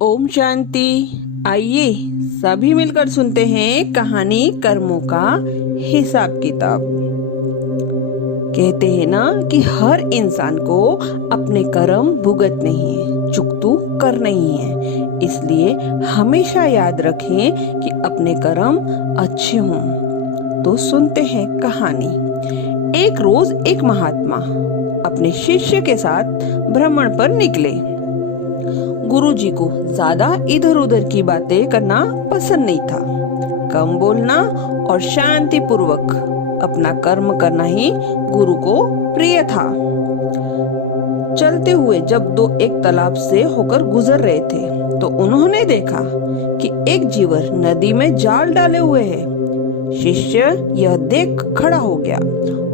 ओम शांति। आइए सभी मिलकर सुनते हैं कहानी कर्मों का हिसाब किताब। कहते हैं ना कि हर इंसान को अपने कर्म भुगतने हैं, चुकतू करने ही है। इसलिए हमेशा याद रखें कि अपने कर्म अच्छे हों। तो सुनते हैं कहानी। एक रोज एक महात्मा अपने शिष्य के साथ भ्रमण पर निकले। गुरुजी को ज्यादा इधर उधर की बातें करना पसंद नहीं था। कम बोलना और शांति पूर्वक अपना कर्म करना ही गुरु को प्रिय था। चलते हुए जब दो एक तालाब से होकर गुजर रहे थे तो उन्होंने देखा कि एक जीवर नदी में जाल डाले हुए है। शिष्य यह देख खड़ा हो गया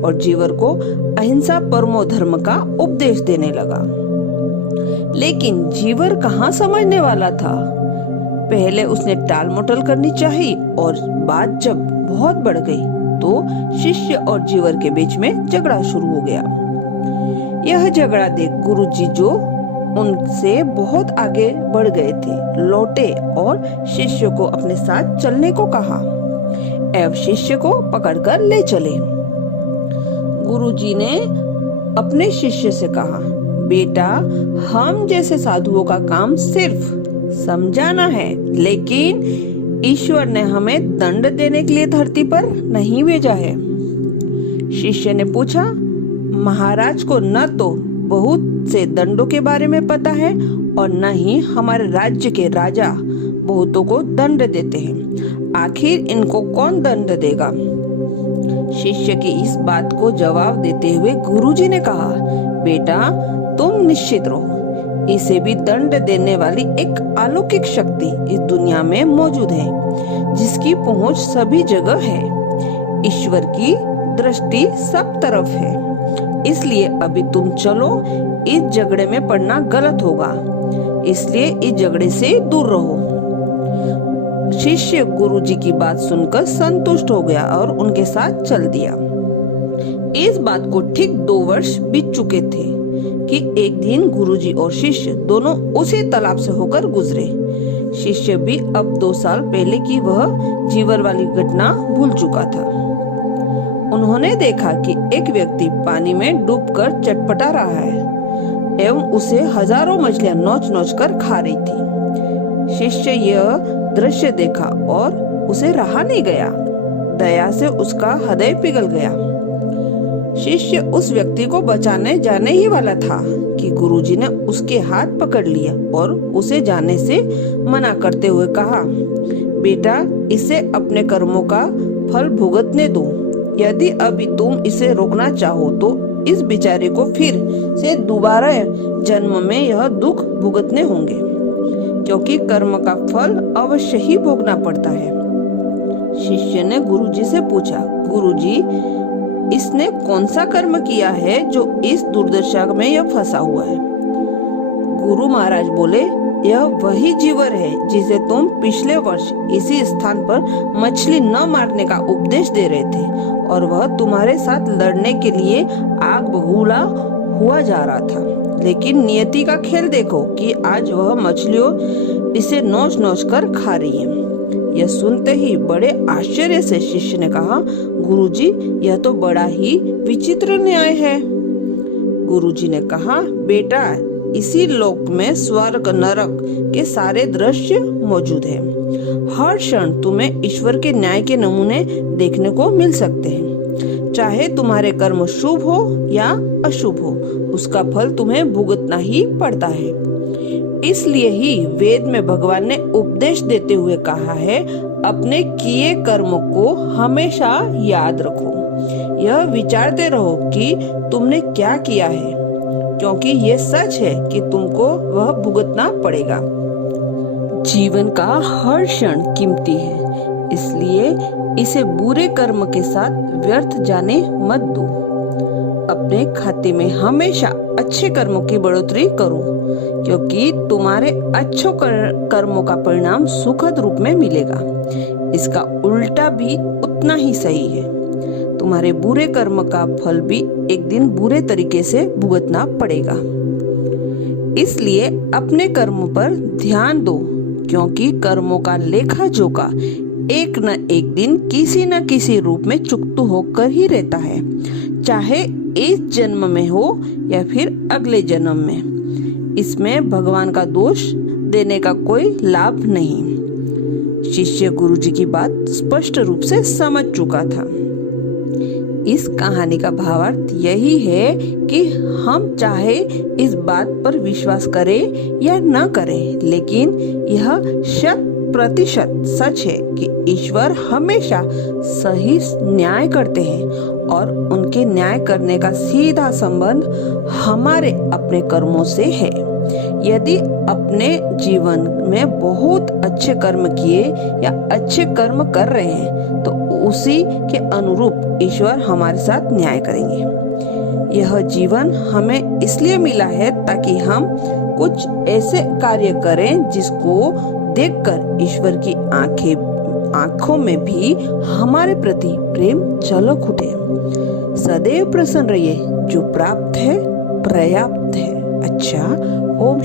और जीवर को अहिंसा परमो धर्म का उपदेश देने लगा। लेकिन जीवर कहाँ समझने वाला था। पहले उसने टाल मटोल करनी चाहिए और बात जब बहुत बढ़ गई तो शिष्य और जीवर के बीच में झगड़ा शुरू हो गया। यह झगड़ा देख गुरुजी जो उनसे बहुत आगे बढ़ गए थे लौटे और शिष्य को अपने साथ चलने को कहा एवं शिष्य को पकड़कर ले चले। गुरुजी ने अपने शिष्य से कहा, बेटा, हम जैसे साधुओं का काम सिर्फ समझाना है, लेकिन ईश्वर ने हमें दंड देने के लिए धरती पर नहीं भेजा है। शिष्य ने पूछा, महाराज को न तो बहुत से दंडों के बारे में पता है और न ही हमारे राज्य के राजा बहुतों को दंड देते हैं। आखिर इनको कौन दंड देगा? शिष्य की इस बात को जवाब देते हुए गुरुजी ने कहा, बेटा, तुम निश्चित रहो, इसे भी दंड देने वाली एक अलौकिक शक्ति इस दुनिया में मौजूद है, जिसकी पहुंच सभी जगह है। ईश्वर की दृष्टि सब तरफ है। इसलिए अभी तुम चलो, इस झगड़े में पड़ना गलत होगा, इसलिए इस झगड़े से दूर रहो। शिष्य गुरुजी की बात सुनकर संतुष्ट हो गया और उनके साथ चल दिया। इस बात को ठीक 2 वर्ष बीत चुके थे कि एक दिन गुरुजी और शिष्य दोनों उसी तालाब से होकर गुजरे। शिष्य भी अब 2 साल पहले की वह जीवर वाली घटना भूल चुका था। उन्होंने देखा कि एक व्यक्ति पानी में डूबकर चटपटा रहा है एवं उसे हजारों मछलियां नोच नोच कर खा रही थी। शिष्य यह दृश्य देखा और उसे रहा नहीं गया। दया से उसका हृदय पिघल गया। शिष्य उस व्यक्ति को बचाने जाने ही वाला था कि गुरुजी ने उसके हाथ पकड़ लिया और उसे जाने से मना करते हुए कहा, बेटा, इसे अपने कर्मों का फल भुगतने दो। यदि अभी तुम इसे रोकना चाहो तो इस बेचारे को फिर से दोबारा जन्म में यह दुख भुगतने होंगे, क्योंकि कर्म का फल अवश्य ही भोगना पड़ता है। शिष्य ने गुरुजी से पूछा, गुरुजी, इसने कौन सा कर्म किया है जो इस दुर्दशा में यह फंसा हुआ है? गुरु महाराज बोले, यह वही जीवर है जिसे तुम पिछले वर्ष इसी स्थान पर मछली न मारने का उपदेश दे रहे थे और वह तुम्हारे साथ लड़ने के लिए आग बबूला हुआ जा रहा था। लेकिन नियति का खेल देखो कि आज वह मछलियों इसे नोच नोच कर खा रही है। यह सुनते ही बड़े आश्चर्य से शिष्य ने कहा, गुरुजी, यह तो बड़ा ही विचित्र न्याय है। गुरुजी ने कहा, बेटा, इसी लोक में स्वर्ग नरक के सारे दृश्य मौजूद है। हर क्षण तुम्हें ईश्वर के न्याय के नमूने देखने को मिल सकते हैं। चाहे तुम्हारे कर्म शुभ हो या अशुभ हो, उसका फल तुम्हें भुगतना ही पड़ता है। इसलिए ही वेद में भगवान ने उपदेश देते हुए कहा है, अपने किए कर्मों को हमेशा याद रखो। यह विचारते रहो कि तुमने क्या किया है, क्योंकि ये सच है कि तुमको वह भुगतना पड़ेगा। जीवन का हर क्षण कीमती है, इसलिए इसे बुरे कर्म के साथ व्यर्थ जाने मत दो। अपने खाते में हमेशा अच्छे कर्मों की बढ़ोतरी करो, क्योंकि तुम्हारे अच्छे कर्मों का परिणाम सुखद रूप में मिलेगा। इसका उल्टा भी उतना ही सही है। तुम्हारे बुरे कर्म का फल भी एक दिन बुरे तरीके से भुगतना पड़ेगा। इसलिए अपने कर्मों पर ध्यान दो, क्योंकि कर्मों का लेखा जोखा एक न एक दिन किसी न किसी रूप में चुकता होकर ही रहता है, चाहे इस जन्म में हो या फिर अगले जन्म में। इसमें भगवान का दोष देने का कोई लाभ नहीं। शिष्य गुरुजी की बात स्पष्ट रूप से समझ चुका था। इस कहानी का भावार्थ यही है कि हम चाहे इस बात पर विश्वास करें या न करें, लेकिन यह 100% सच है कि ईश्वर हमेशा सही न्याय करते हैं और उनके न्याय करने का सीधा संबंध हमारे अपने कर्मों से है। यदि अपने जीवन में बहुत अच्छे कर्म किए या अच्छे कर्म कर रहे हैं तो उसी के अनुरूप ईश्वर हमारे साथ न्याय करेंगे। यह जीवन हमें इसलिए मिला है ताकि हम कुछ ऐसे कार्य करें जिसको देखकर ईश्वर की आंखों में भी हमारे प्रति प्रेम झलक उठे। सदैव प्रसन्न रहिए, जो प्राप्त है पर्याप्त है। अच्छा, ओम